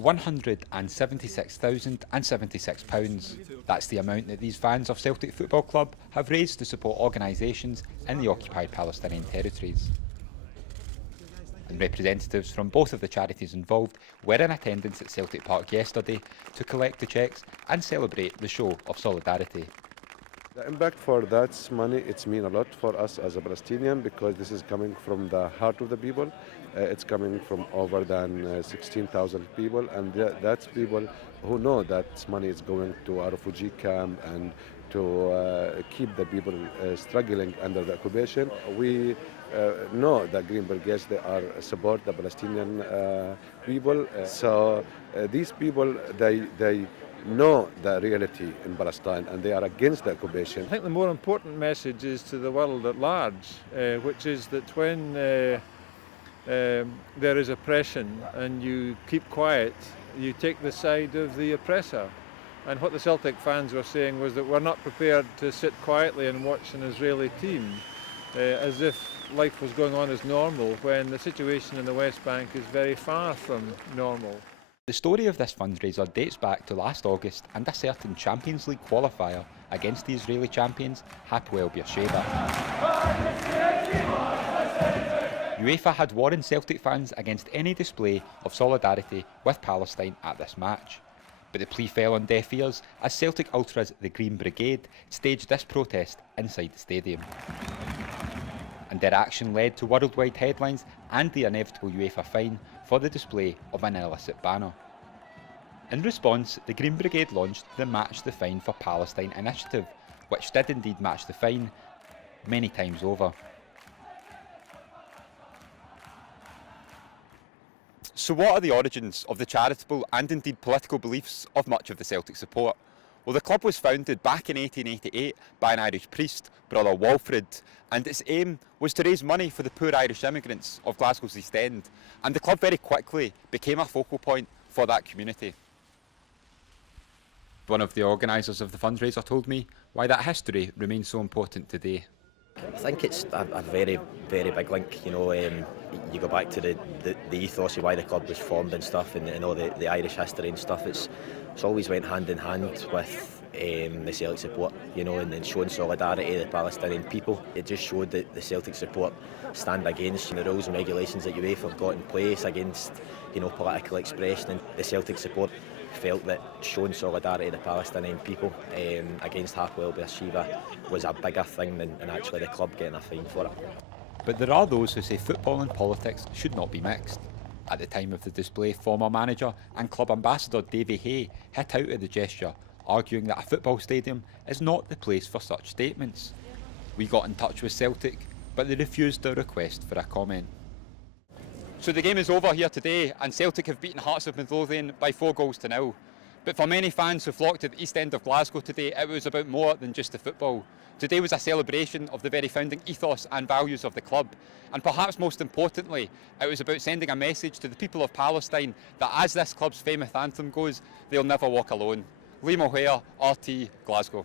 £176,076. That's the amount that these fans of Celtic Football Club have raised to support organisations in the occupied Palestinian territories. And representatives from both of the charities involved were in attendance at Celtic Park yesterday to collect the cheques and celebrate the show of solidarity. The impact for that money, it's mean a lot for us as a Palestinian because this is coming from the heart of the people. It's coming from over than 16,000 people, and that's people who know that money is going to a refugee camp and to keep the people struggling under the occupation. We know that Green Brigades, they are support the Palestinian people. So these people, they know the reality in Palestine and they are against the occupation. I think the more important message is to the world at large, which is that when there is oppression and you keep quiet, you take the side of the oppressor. And what the Celtic fans were saying was that we're not prepared to sit quietly and watch an Israeli team as if life was going on as normal when the situation in the West Bank is very far from normal. The story of this fundraiser dates back to last August and a certain Champions League qualifier against the Israeli champions Hapoel Beersheba. UEFA had warned Celtic fans against any display of solidarity with Palestine at this match. But the plea fell on deaf ears as Celtic ultras, the Green Brigade, staged this protest inside the stadium. And their action led to worldwide headlines and the inevitable UEFA fine for the display of an illicit banner. In response, the Green Brigade launched the Matchthefine for Palestine initiative, which did indeed match the fine many times over. So what are the origins of the charitable and indeed political beliefs of much of the Celtic support? Well, the club was founded back in 1888 by an Irish priest, Brother Walfrid, and its aim was to raise money for the poor Irish immigrants of Glasgow's East End, and the club very quickly became a focal point for that community. One of the organisers of the fundraiser told me why that history remains so important today. I think it's a very, very big link. You know, you go back to the ethos of why the club was formed and stuff, and all the Irish history and stuff. It's always went hand in hand with the Celtic support, you know, and showing solidarity to the Palestinian people. It just showed that the Celtic support stand against the rules and regulations that UEFA have got in place against, you know, political expression, and the Celtic support felt that showing solidarity to the Palestinian people against Hapoel Beersheba was a bigger thing than actually the club getting a fine for it. But there are those who say football and politics should not be mixed. At the time of the display, former manager and club ambassador Davy Hay hit out at the gesture, arguing that a football stadium is not the place for such statements. We got in touch with Celtic, but they refused our request for a comment. So the game is over here today, and Celtic have beaten Hearts of Midlothian by 4-0. But for many fans who flocked to the East End of Glasgow today, it was about more than just the football. Today was a celebration of the very founding ethos and values of the club. And perhaps most importantly, it was about sending a message to the people of Palestine that, as this club's famous anthem goes, they'll never walk alone. Liam O'Hare, RT, Glasgow.